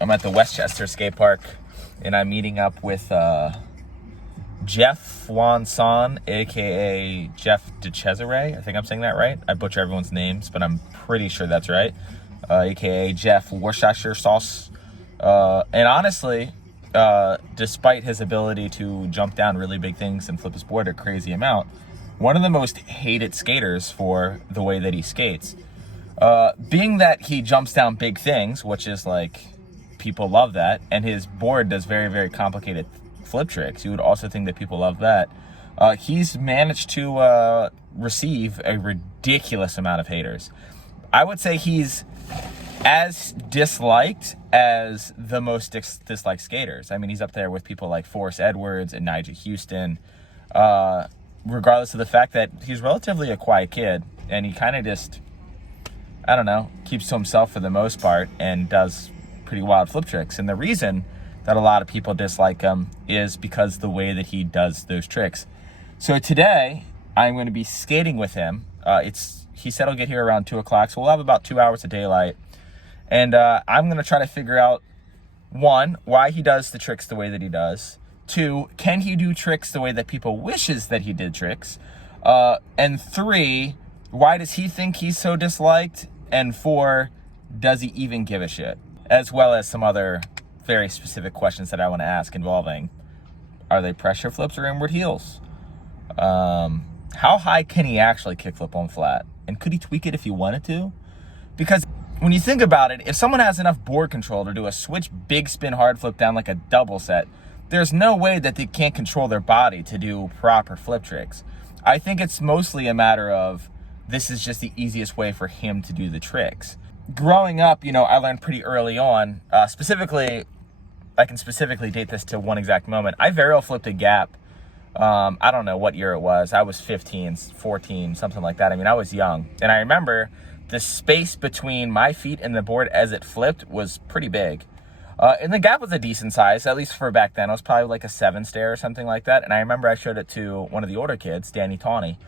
I'm at the Westchester skate park, and I'm meeting up with Jeff Wanson, aka Jeff DeCesare. I think I'm saying that right. I butcher everyone's names, but I'm pretty sure that's right. Aka Jeff Worcestershire Sauce. And honestly, despite his ability to jump down really big things and flip his board a crazy amount, one of the most hated skaters for the way that he skates. Being that he jumps down big things, which is like, people love that, and his board does very, very complicated flip tricks. You would also think that people love that. He's managed to receive a ridiculous amount of haters. I would say he's as disliked as the most disliked skaters. I mean, he's up there with people like Forrest Edwards and Nigel Houston, regardless of the fact that he's relatively a quiet kid, and he kind of just, I don't know, keeps to himself for the most part and does pretty wild flip tricks. And the reason that a lot of people dislike him is because the way that he does those tricks. So today, I'm going to be skating with him. He said he'll get here around 2 o'clock, so we'll have about 2 hours of daylight. And I'm going to try to figure out, 1, why he does the tricks the way that he does. 2, can he do tricks the way that people wishes that he did tricks? And 3, why does he think he's so disliked? And 4, does he even give a shit? As well as some other very specific questions that I want to ask involving, are they pressure flips or inward heels? How high can he actually kickflip on flat? And could he tweak it if he wanted to? Because when you think about it, if someone has enough board control to do a switch big spin hard flip down like a double set, there's no way that they can't control their body to do proper flip tricks. I think it's mostly a matter of, this is just the easiest way for him to do the tricks. Growing up, I learned pretty early on, I can specifically date this to one exact moment. I varial flipped a gap. I don't know what year it was. I was 15, 14, something like that. I mean, I was young. And I remember the space between my feet and the board as it flipped was pretty big. And the gap was a decent size, at least for back then. It was probably like a 7 stair or something like that. And I remember I showed it to one of the older kids, Danny Tawney.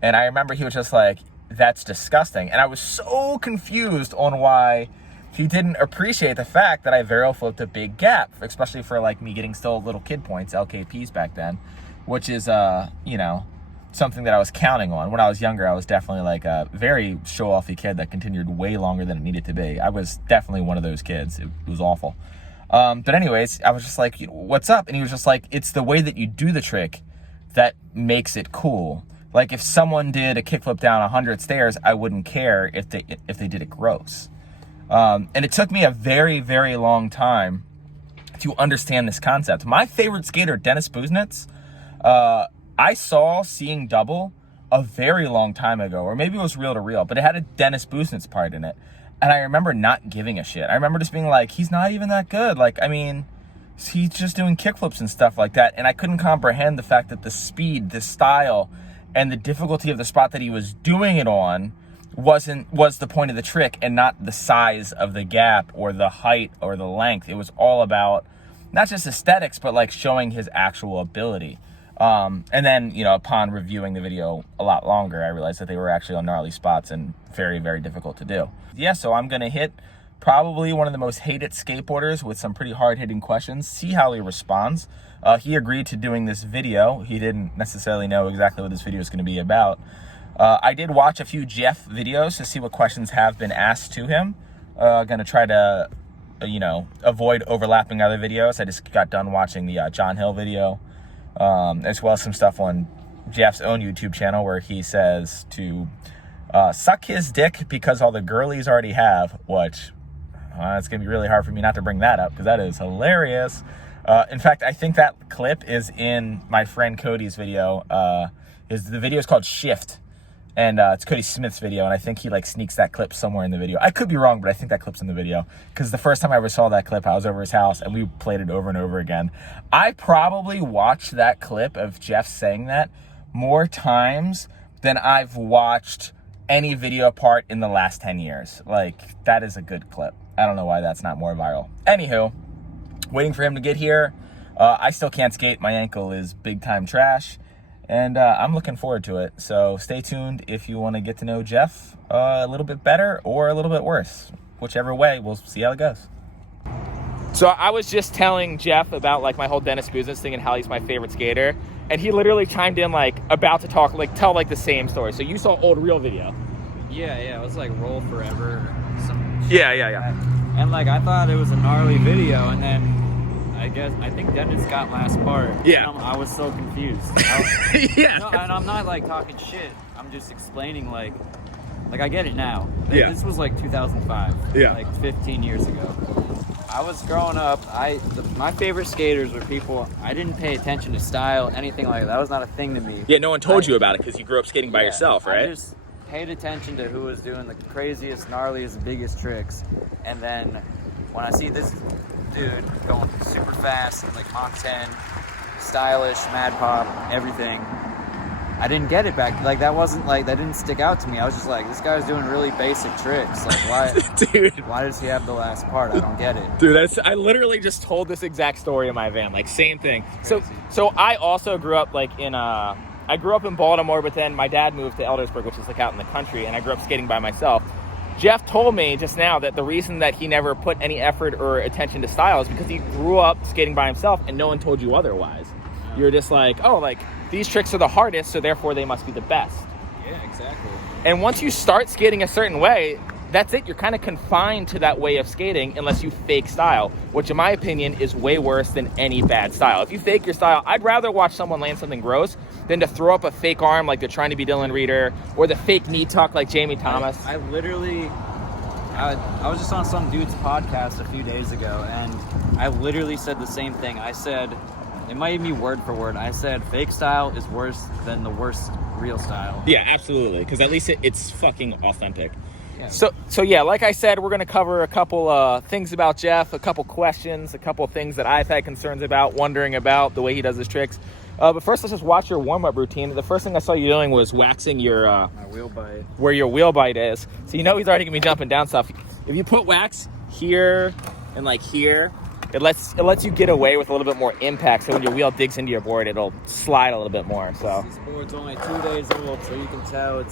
And I remember he was just like, that's disgusting. And I was so confused on why he didn't appreciate the fact that I varial flipped a big gap, especially for like me getting still little kid points, LKPs back then, which is, something that I was counting on. When I was younger, I was definitely like a very show-offy kid that continued way longer than it needed to be. I was definitely one of those kids. It was awful. But anyways, I was just like, what's up? And he was just like, it's the way that you do the trick that makes it cool. Like if someone did a kickflip down 100 stairs, I wouldn't care if they did it gross. And it took me a very, very long time to understand this concept. My favorite skater, Dennis Buznitz, I saw Seeing Double a very long time ago, or maybe it was Reel to Reel, but it had a Dennis Buznitz part in it. And I remember not giving a shit. I remember just being like, he's not even that good. Like, I mean, he's just doing kickflips and stuff like that. And I couldn't comprehend the fact that the speed, the style, and the difficulty of the spot that he was doing it on was the point of the trick, and not the size of the gap or the height or the length. It was all about not just aesthetics, but like showing his actual ability. And then, upon reviewing the video a lot longer, I realized that they were actually on gnarly spots and very, very difficult to do. Yeah, so I'm going to hit probably one of the most hated skateboarders with some pretty hard-hitting questions, see how he responds. He agreed to doing this video. He didn't necessarily know exactly what this video is going to be about. I did watch a few Jeff videos to see what questions have been asked to him. Going to try to, avoid overlapping other videos. I just got done watching the John Hill video. As well as some stuff on Jeff's own YouTube channel where he says to suck his dick because all the girlies already have, which it's going to be really hard for me not to bring that up because that is hilarious. In fact, I think that clip is in my friend Cody's video. The video is called Shift, and it's Cody Smith's video, and I think he like sneaks that clip somewhere in the video. I could be wrong, but I think that clip's in the video because the first time I ever saw that clip, I was over his house and we played it over and over again. I probably watched that clip of Jeff saying that more times than I've watched any video part in the last 10 years. Like, that is a good clip. I don't know why that's not more viral. Anywho, waiting for him to get here. I still can't skate. My ankle is big time trash. And I'm looking forward to it. So stay tuned if you want to get to know Jeff a little bit better or a little bit worse. Whichever way, we'll see how it goes. So I was just telling Jeff about like my whole Dennis Business thing and how he's my favorite skater, and he literally chimed in like about to talk, like tell like the same story. So you saw old reel video. Yeah, it was like Roll Forever or some shit Yeah. like that. And like I thought it was a gnarly video, and then I think Dennis got last part. Yeah. I was so confused. Yeah. No, and I'm not like talking shit. I'm just explaining like I get it now. Yeah. This was like 2005. Yeah. Like 15 years ago. I was growing up. My favorite skaters were people. I didn't pay attention to style, anything like that. That was not a thing to me. Yeah, no one told you about it because you grew up skating by Yeah, yourself, right? I just paid attention to who was doing the craziest, gnarliest, biggest tricks, and then when I see this dude going super fast, like Mach 10, stylish, mad pop, everything, I didn't get it back. Like that didn't stick out to me. I was just like, this guy's doing really basic tricks. Like why, Dude. Why does he have the last part? I don't get it. Dude, I literally just told this exact story in my van, like same thing. So I also grew up like I grew up in Baltimore, but then my dad moved to Eldersburg, which is like out in the country, and I grew up skating by myself. Jeff told me just now that the reason that he never put any effort or attention to style is because he grew up skating by himself and no one told you otherwise. You're just like, oh, like these tricks are the hardest, so therefore they must be the best. Yeah, exactly. And once you start skating a certain way, that's it. You're kind of confined to that way of skating unless you fake style, which in my opinion is way worse than any bad style. If you fake your style, I'd rather watch someone land something gross than to throw up a fake arm like they're trying to be Dylan Reeder, or the fake knee tuck like Jamie Thomas. I was just on some dude's podcast a few days ago, and I literally said the same thing. I said, it might be word for word, I said fake style is worse than the worst real style. Yeah, absolutely, because at least it's fucking authentic. Yeah. So yeah, like I said, we're going to cover a couple things about Jeff, a couple questions, a couple things that I've had concerns about, wondering about the way he does his tricks. But first, let's just watch your warm-up routine. The first thing I saw you doing was waxing your my wheel bite. Where your wheel bite is. So you know he's already going to be jumping down stuff. If you put wax here and like here, it lets you get away with a little bit more impact. So when your wheel digs into your board, it'll slide a little bit more. So this board's only 2 days old, so you can tell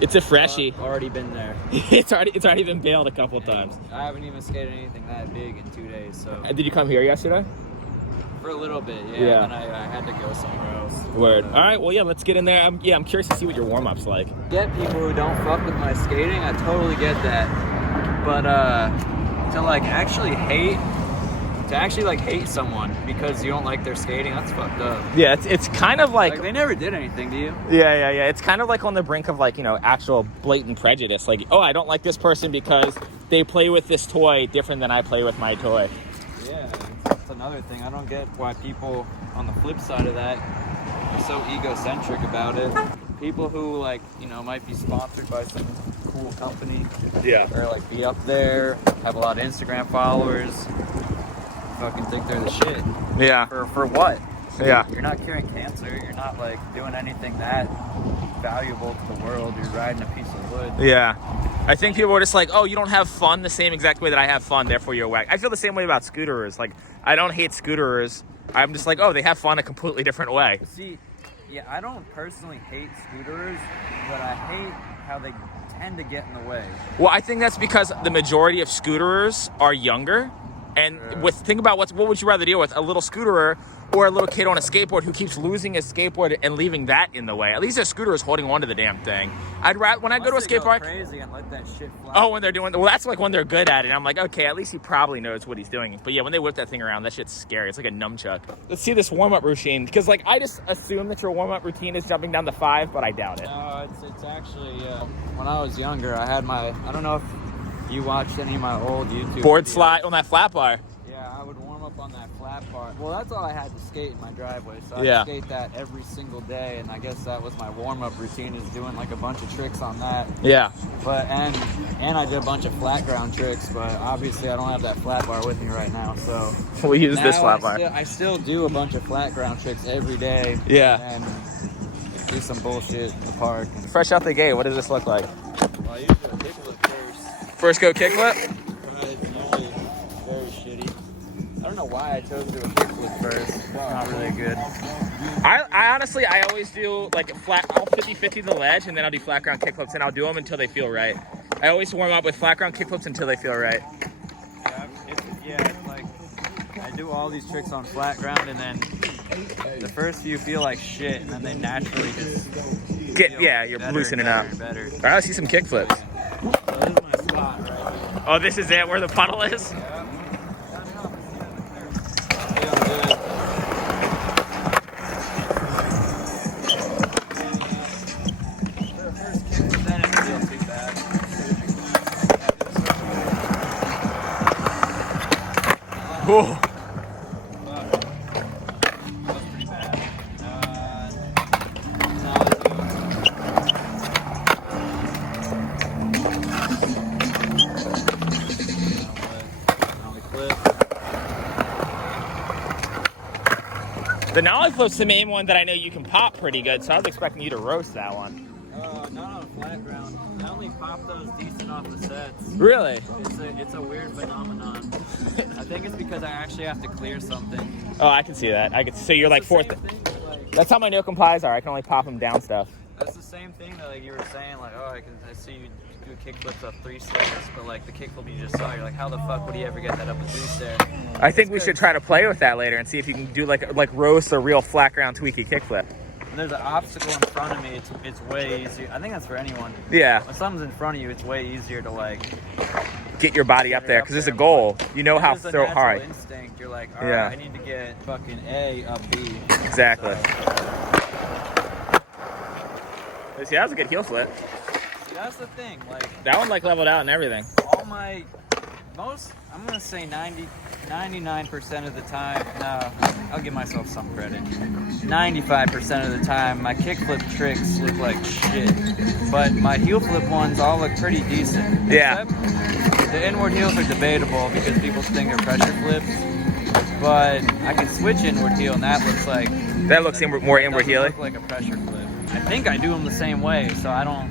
it's a freshie. Already been there. it's already been bailed a couple of times. I haven't even skated anything that big in 2 days. So. And did you come here yesterday? For a little bit, yeah. And I had to go somewhere else. Word. All right, well, yeah, let's get in there. I'm curious to see what your warm-up's like. Get people who don't fuck with my skating, I totally get that. But to actually hate someone because you don't like their skating, that's fucked up. Yeah, it's kind of like they never did anything to you. Yeah. It's kind of like on the brink of actual blatant prejudice. Like, oh, I don't like this person because they play with this toy different than I play with my toy. Yeah, that's another thing. I don't get why people on the flip side of that are so egocentric about it. People who might be sponsored by some cool company. Yeah. Or be up there, have a lot of Instagram followers. Fucking think they're the shit. Yeah. For what? Yeah. You're not curing cancer. You're not doing anything that valuable to the world. You're riding a piece of wood. Yeah. I think people are just like, oh, you don't have fun the same exact way that I have fun, therefore you're whack. I feel the same way about scooterers. Like, I don't hate scooterers. I'm just like, oh, they have fun a completely different way. See, yeah, I don't personally hate scooterers, but I hate how they tend to get in the way. Well, I think that's because the majority of scooterers are younger. And think about what would you rather deal with, a little scooterer or a little kid on a skateboard who keeps losing his skateboard and leaving that in the way. At least a scooter is holding on to the damn thing. I'd rather when I go to a skate park. Crazy and let that shit fly. Oh, when they're doing that's when they're good at it. I'm like, okay, at least he probably knows what he's doing. But yeah, when they whip that thing around, that shit's scary. It's like a nunchuck. Let's see this warm up routine because I just assume that your warm up routine is jumping down the 5, but I doubt it. No, it's actually when I was younger, I had I don't know if you watched any of my old YouTube board videos. slide on that flat bar. I would warm up on that flat part. Well, that's all I had to skate in my driveway, so I'd skate that every single day, and I guess that was my warm-up routine, is doing a bunch of tricks on that. Yeah. But and I did a bunch of flat ground tricks, but obviously I don't have that flat bar with me right now, so we'll use this flat bar. I still do a bunch of flat ground tricks every day. Yeah. And do some bullshit in the park. Fresh out the gate, what does this look like? Well, I usually do a kickflip first. First go kickflip? I don't know why I chose to do a kickflip first. It's not really good. I honestly, I always do flat, I'll 50-50 the ledge, and then I'll do flat ground kickflips, and I'll do them until they feel right. I always warm up with flat ground kickflips until they feel right. Yeah, it's do all these tricks on flat ground, and then the first few feel like shit, and then they naturally just you're loosening up. Better. All right, I see some kick flips. So this is my spot right here. Oh, this is it, where the puddle is? Yeah. Whoa. The nollie flip's the main one that I know you can pop pretty good, so I was expecting you to roast that one. Not on flat ground. I only pop those decent off the sets. Really? It's a weird phenomenon. I think it's because I actually have to clear something. Oh, I can see that. So you're like fourth. That's how my no complies are. I can only pop them down stuff. That's the same thing that like you were saying, like, oh, I see you do kickflips up 3 stairs, but like the kickflip you just saw, you're like, how the fuck would he ever get that up a 3 stair? I think we should try to play with that later and see if you can do like roast a real flat ground tweaky kickflip. When there's an obstacle in front of me, it's way easier. I think that's for anyone. Yeah. When something's in front of you, it's way easier to like get your body up there because it's a goal. You know how to throw hard. Instinct. You're like, all right, I need to get fucking A up B. Exactly. See, that was a good heel flip. See, that's the thing. Like that one like leveled out and everything. All my I'm gonna say 99% of the time. No, I'll give myself some credit. 95% of the time, my kickflip tricks look like shit, but my heel flip ones all look pretty decent. Yeah. Except the inward heels are debatable because people think they're pressure flips, but I can switch inward heel, and that looks like more inward heel. Look like a pressure flip. I think I do them the same way, so I don't.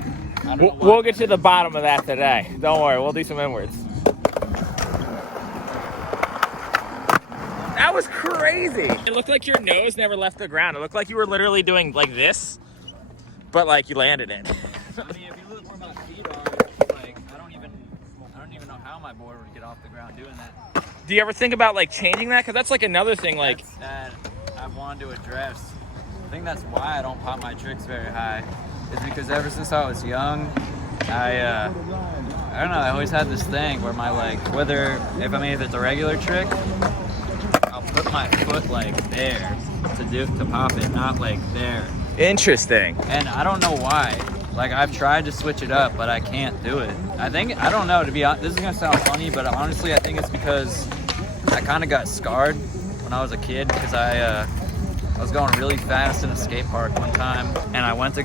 We'll get to the bottom of that today. Don't worry, we'll do some inwards. That was crazy. It looked like your nose never left the ground. It looked like you were literally doing like this, but like you landed it. I mean, if you look more about feet on, it's like I don't even know how my board would get off the ground doing that. Do you ever think about like changing that? Because that's like another thing like that I wanted to address. I think that's why I don't pop my tricks very high. Is because ever since I was young, I don't know, I always had this thing where my like, if it's a regular trick, I'll put my foot like there to pop it, not like there. Interesting. And I don't know why. Like I've tried to switch it up, but I can't do it. I don't know, to be honest, this is gonna sound funny, but honestly I think it's because I kind of got scarred when I was a kid because I was going really fast in a skate park one time, and I went to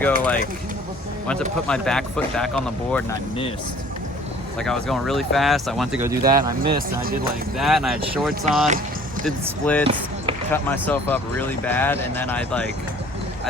put my back foot back on the board, and I missed. Like I was going really fast, I went to go do that, and I missed, and I did like that, and I had shorts on, did the splits, cut myself up really bad, and then I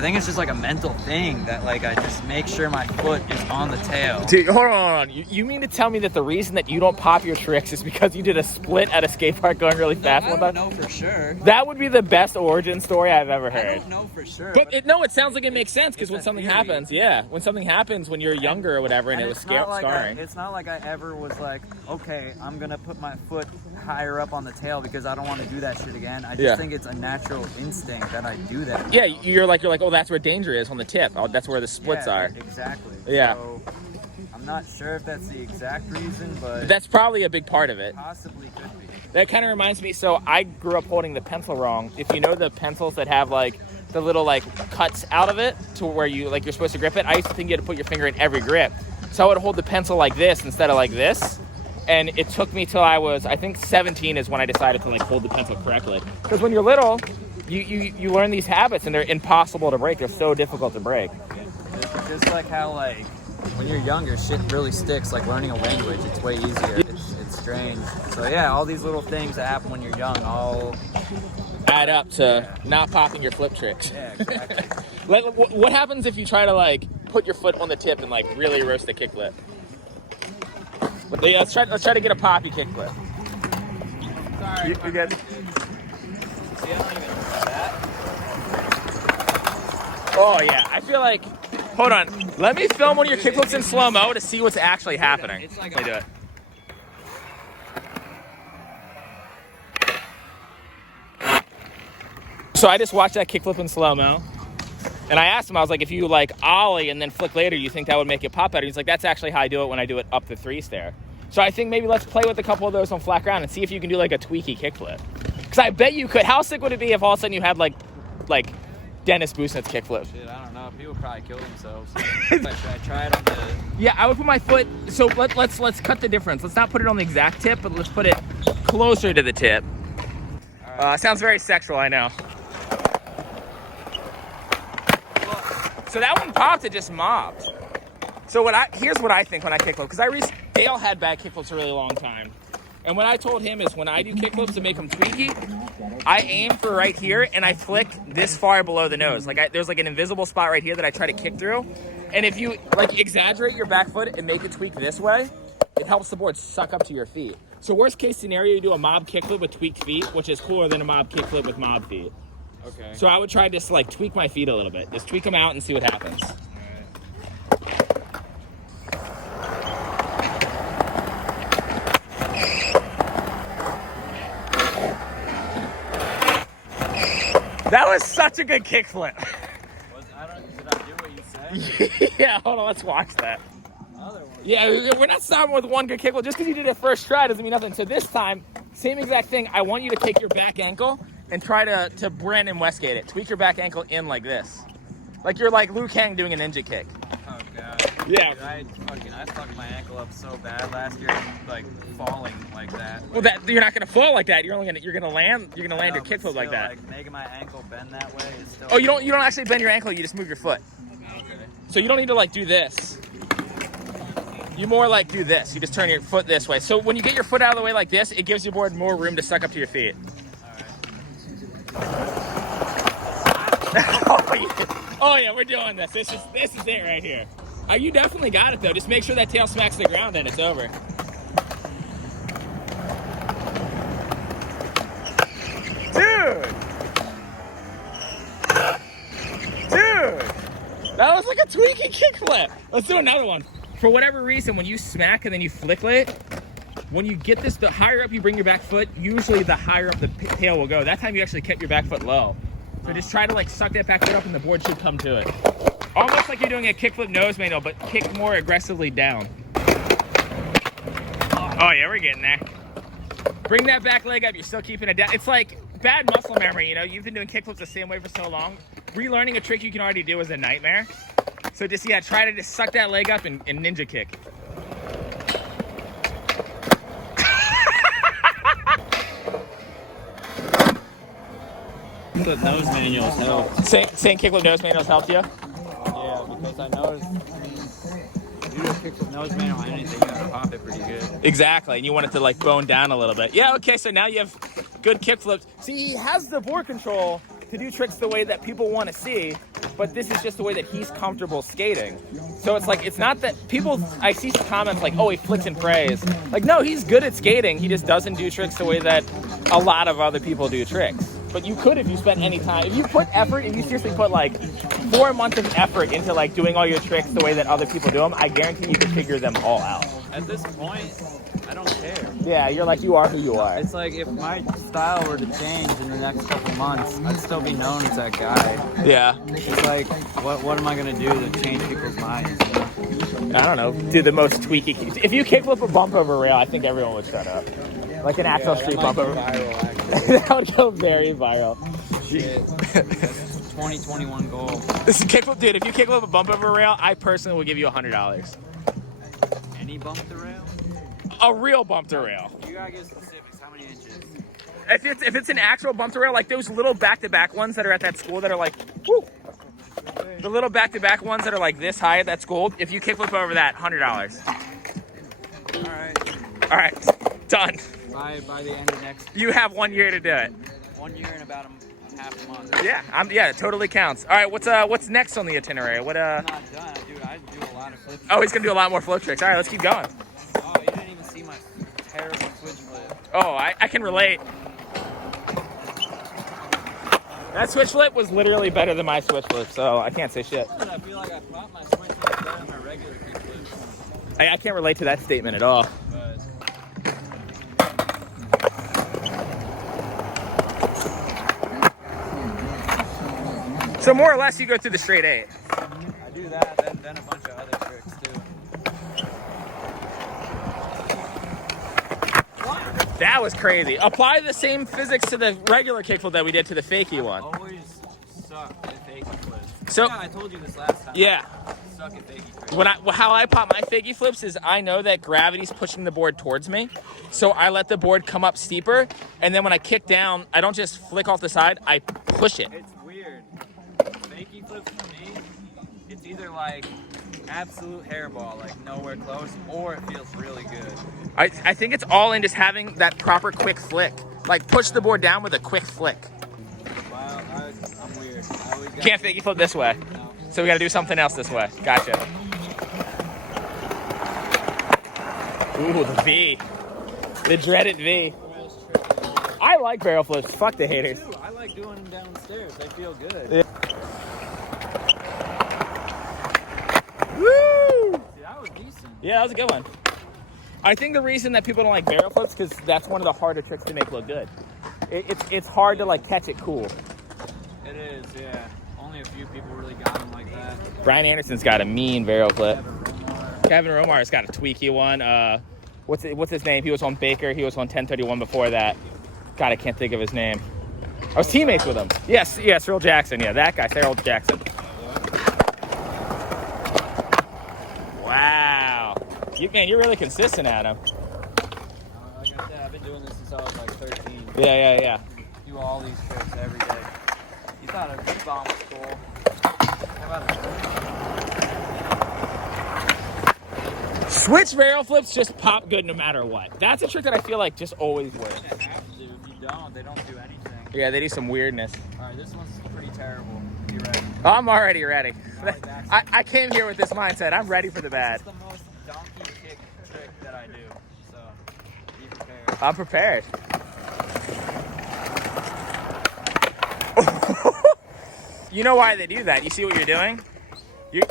think it's just like a mental thing that like I just make sure my foot is on the tail. Dude, hold on. You mean to tell me that the reason that you don't pop your tricks is because you did a split at a skate park going really fast? I don't know for sure. That would be the best origin story I've ever heard. I don't know for sure. But it sounds like it makes sense because when something happens, when something happens when you're younger or whatever and it was scarring. It's not like I ever was like, okay, I'm going to put my foot higher up on the tail because I don't want to do that shit again. I just think it's a natural instinct that I do that. Yeah, you're like, oh, that's where danger is, on the tip. Oh, that's where the splits are. Exactly. Yeah. So, I'm not sure if that's the exact reason, but that's probably a big part of it. Possibly could be. That kind of reminds me, so I grew up holding the pencil wrong. If you know the pencils that have like the little like cuts out of it to where you like you're supposed to grip it, I used to think you had to put your finger in every grip. So I would hold the pencil like this instead of like this. And it took me till I was, I think 17 is when I decided to like hold the pencil correctly. Because when you're little, you learn these habits and they're impossible to break. They're so difficult to break. Just like how like when you're younger, shit really sticks. Like learning a language, it's way easier. It's strange. So yeah, all these little things that happen when you're young all add up to not popping your flip tricks. Yeah, exactly. What happens if you try to like put your foot on the tip and like really roast a kickflip? Let's try to get a poppy kickflip. Sorry. You good? See, I don't even know that. Oh yeah, I feel like. Hold on, let me film one of your kickflips in slow mo to see what's actually happening. Let me do it. So I just watched that kickflip in slow-mo. And I asked him, I was like, if you like ollie and then flick later, you think that would make it pop better? He's like, that's actually how I do it when I do it up the 3 stair. So I think maybe let's play with a couple of those on flat ground and see if you can do like a tweaky kickflip. Because I bet you could. How sick would it be if all of a sudden you had like Dennis Busnet's kickflip? Shit, I don't know. People would probably kill themselves. Should I try it on the... Yeah, I would put my foot. So let's cut the difference. Let's not put it on the exact tip, but let's put it closer to the tip. Right. Sounds very sexual, I know. So that one popped, it just mobbed. So here's what I think when I kickflip, because Dale had bad kickflips a really long time. And what I told him is when I do kickflips to make them tweaky, I aim for right here and I flick this far below the nose. Like there's like an invisible spot right here that I try to kick through. And if you like exaggerate your back foot and make it tweak this way, it helps the board suck up to your feet. So worst case scenario, you do a mob kickflip with tweaked feet, which is cooler than a mob kickflip with mob feet. Okay. So I would try to just like tweak my feet a little bit. Just tweak them out and see what happens. That was such a good kickflip. Did I do what you said? Yeah, hold on, let's watch that. Another one. Yeah, we're not stopping with one good kickflip. Just because you did it first try doesn't mean nothing. So this time, same exact thing. I want you to take your back ankle and try to Brandon Westgate it. Tweak your back ankle in like this. Like you're like Liu Kang doing a ninja kick. Oh, God. Yeah. Dude, I fucked my ankle up so bad last year, like falling like that. Well, you're not gonna fall like that. You're gonna land your kickflip like that. Like making my ankle bend that way is still. Oh, you don't actually bend your ankle. You just move your foot. Okay. So you don't need to like do this. You more like do this. You just turn your foot this way. So when you get your foot out of the way like this, it gives your board more room to suck up to your feet. Oh yeah, we're doing this. This is it right here. You definitely got it though. Just make sure that tail smacks the ground and it's over. Dude! That was like a tweaky kickflip. Let's do another one. For whatever reason, when you smack and then you flick it, when you get this, the higher up you bring your back foot, usually the higher up the tail will go. That time you actually kept your back foot low. So just try to like suck that back foot up and the board should come to it. Almost like you're doing a kickflip nose manual, but kick more aggressively down. Oh yeah, we're getting there. Bring that back leg up, you're still keeping it down. It's like bad muscle memory, you know? You've been doing kickflips the same way for so long. Relearning a trick you can already do is a nightmare. So just, yeah, try to just suck that leg up and ninja kick. Kickflip nose manuals help. Saying kickflip nose manuals helped you? Yeah, because I noticed you do a kickflip nose manual on anything, you gotta pop it pretty good. Exactly, and you want it to like bone down a little bit. Yeah, okay, so now you have good kickflips. See, he has the board control to do tricks the way that people want to see, but this is just the way that he's comfortable skating. So it's like, it's not that people, I see some comments like, oh, he flicks and prays. Like, no, he's good at skating. He just doesn't do tricks the way that a lot of other people do tricks. But you could if you spent any time. If you put effort, if you seriously put like 4 months of effort into like doing all your tricks the way that other people do them, I guarantee you could figure them all out. At this point, I don't care. Yeah, you're like, you are who you are. It's like if my style were to change in the next couple months, I'd still be known as that guy. Yeah. It's like, what am I gonna do to change people's minds? You know? I don't know. Do the most tweaky. If you kickflip a bump over rail, I think everyone would shut up. Like an Axel Street bump over. Viral, That would go very viral. Shit. 2021 goal. This is kickflip, dude. If you kickflip a bump over rail, I personally will give you $100. Any bump to rail? A real bump to rail. You gotta get specifics. How many inches? If it's an actual bump to rail, like those little back-to-back ones that are at that school that are like, whoo, the little back-to-back ones that are like this high at that school, if you kickflip over that, $100. All right, done. By the end of next. You have 1 year to do it. 1 year and about a half a month. Yeah, it totally counts. All right, what's next on the itinerary? I'm not done, dude. I do a lot of flip. Oh, he's gonna do a lot more flow tricks. All right, let's keep going. Oh, you didn't even see my terrible switch flip. Oh, I can relate. That switch flip was literally better than my switch flip, so I can't say shit. I feel like I popped my switch flip better than my regular kick flip. I can't relate to that statement at all. But So more or less, you go through the straight 8. I do that, then a bunch of other tricks too. That was crazy. Apply the same physics to the regular kickflip that we did to the fakie one. Always suck at fakie flips. So yeah, I told you this last time. Yeah. Suck at fakie flips. How I pop my fakie flips is I know that gravity's pushing the board towards me, so I let the board come up steeper, and then when I kick down, I don't just flick off the side, I push it. It's weird. Fakie flips for me, it's either like absolute hairball, like nowhere close, or it feels really good. I think it's all in just having that proper quick flick. Like push the board down with a quick flick. Wow, I'm weird. Can't fakie flip this way. No. So we gotta do something else this way. Gotcha. Ooh, the V. The dreaded V. I like barrel flips. Fuck the haters. I like doing them downstairs. They feel good. Yeah. Woo! See, that was decent. Yeah, that was a good one. I think the reason that people don't like barrel flips because that's one of the harder tricks to make look good. It's hard to like catch it cool. It is, yeah. Only a few people really got them like that. Brian Anderson's got a mean barrel flip. Kevin Romar's got a tweaky one. What's his name? He was on Baker. He was on 1031 before that. God, I can't think of his name. I was teammates with him. Yes, Cyril Jackson. Yeah, that guy, Cyril Jackson. Wow. You're really consistent, Adam. Like I said, I've been doing this since I was like 13. Yeah. Do all these tricks every day. You thought a V-bomb was cool. How about a Switch barrel flips just pop good no matter what. That's a trick that I feel like just always works. You have to. If you don't, they don't do anything. Yeah, they do some weirdness. All right, this one's pretty terrible. You ready? I'm already ready. I came here with this mindset. I'm ready for the bad. It's the most donkey kick trick that I do. So, be prepared. I'm prepared. You know why they do that? You see what you're doing?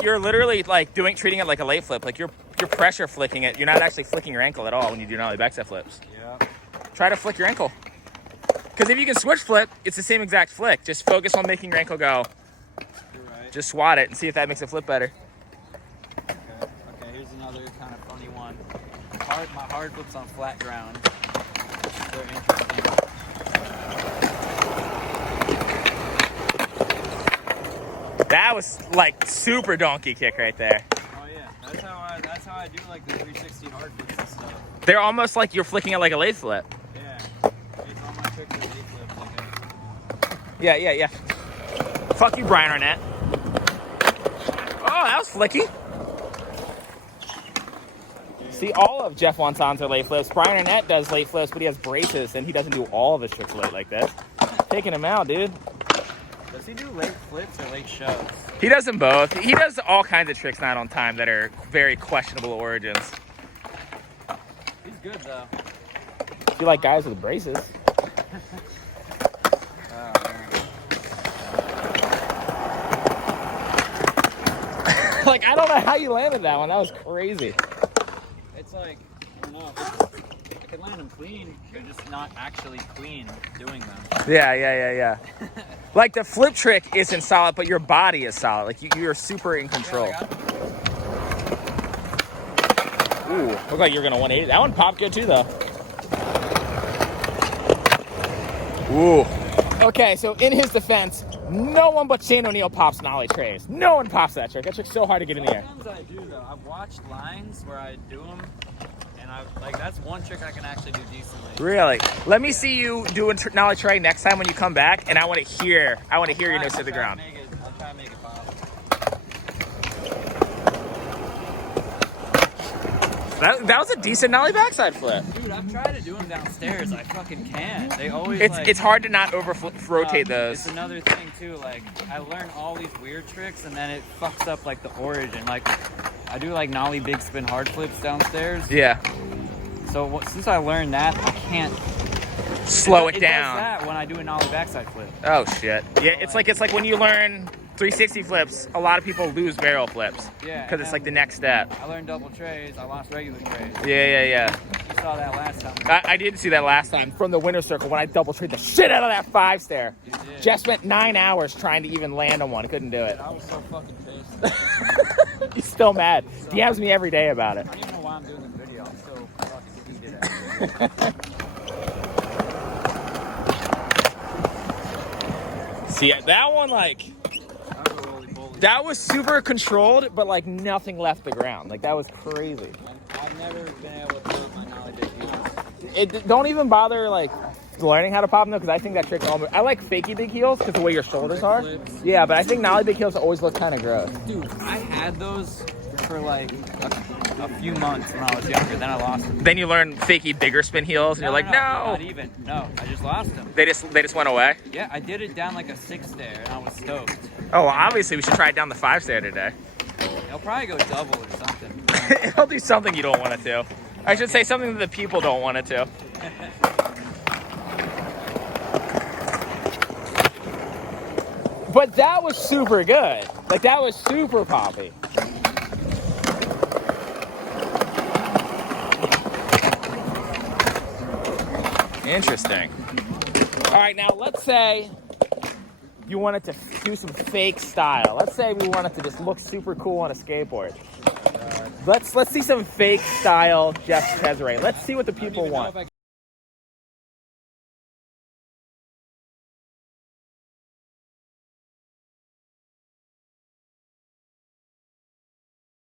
You're literally like treating it like a late flip. Like you're pressure flicking it. You're not actually flicking your ankle at all when you do nollie backside flips. Yeah. Try to flick your ankle. Because if you can switch flip, it's the same exact flick. Just focus on making your ankle go. You're right. Just swat it and see if that makes it flip better. Okay, here's another kind of funny one. My hard flips on flat ground. They're interesting. That was like super donkey kick right there. Oh yeah, that's how I do like the 360 hard flips and stuff. They're almost like you're flicking it like a late flip. Yeah, it's all my tricks are late flips, I guess. Yeah. Fuck you, Brian Arnett. Oh, that was flicky. See, all of Jeff Wanson's are late flips. Brian Arnett does late flips, but he has braces, and he doesn't do all of his tricks late like this. Taking him out, dude. Does he do late flips or late shoves? He does them both. He does all kinds of tricks not on time that are very questionable origins. He's good though. You like guys with braces. Oh, Like, I don't know how you landed that one. That was crazy. it's like, I don't know. I can land them clean. They're just not actually clean doing them. Yeah. Like, the flip trick isn't solid, but your body is solid. Like, you're super in control. Yeah, Ooh, looked like you're going to 180. That one popped good, too, though. Ooh. Okay, so in his defense, no one but Shane O'Neill pops nollie trays. No one pops that trick. That trick's so hard to get in the air. Sometimes I do, though. I've watched lines where I do them, and that's one trick I can actually do decently. Really? Let me see you do a nollie tray next time when you come back, and I want to hear your nose to the ground. I'll try to make it pop. That was a decent nollie backside flip. Dude, I've tried to do them downstairs. I fucking can't. They always It's hard to not rotate those. It's another thing too. Like I learn all these weird tricks, and then it fucks up like the origin. Like I do like nollie big spin hard flips downstairs. Yeah. So since I learned that, I can't Slow it does down. that when I do a nollie backside flip. Oh shit. Yeah, it's like when you learn 360 flips, a lot of people lose barrel flips. Yeah. Because it's like the next step. I learned double trays. I lost regular trays. Yeah. You saw that last time. I did see that last time from the winner's circle when I double trade the shit out of that 5-stair. You did. Jeff spent 9 hours trying to even land on one. Couldn't do it. I was so fucking pissed. He's still mad. DMs me every day about it. I don't even know why I'm doing this video. I'm so fucking heated at it. See, that one, like, that was super controlled, but, like, nothing left the ground. Like, that was crazy. I've never been able to put my nollie big heels. Don't even bother, like, learning how to pop them, though, because I think that trick, I like fakey big heels because the way your shoulders are. Yeah, but I think nollie big heels always look kind of gross. Dude, I had those for, like, a few months when I was younger. Then I lost them. Then you learn fakey bigger spin heels, and you're like, no. Not even. No, I just lost them. They just went away? Yeah, I did it down like a 6-stair, and I was stoked. Oh, well, obviously we should try it down the 5-stair today. It'll probably go double or something. It'll do something you don't want it to. I should say something that the people don't want it to. But that was super good. Like, that was super poppy. Interesting. All right, now let's say you wanted to do some fake style. Let's say we wanted to just look super cool on a skateboard. Let's see some fake style Jeff Cesare. Let's see what the people want.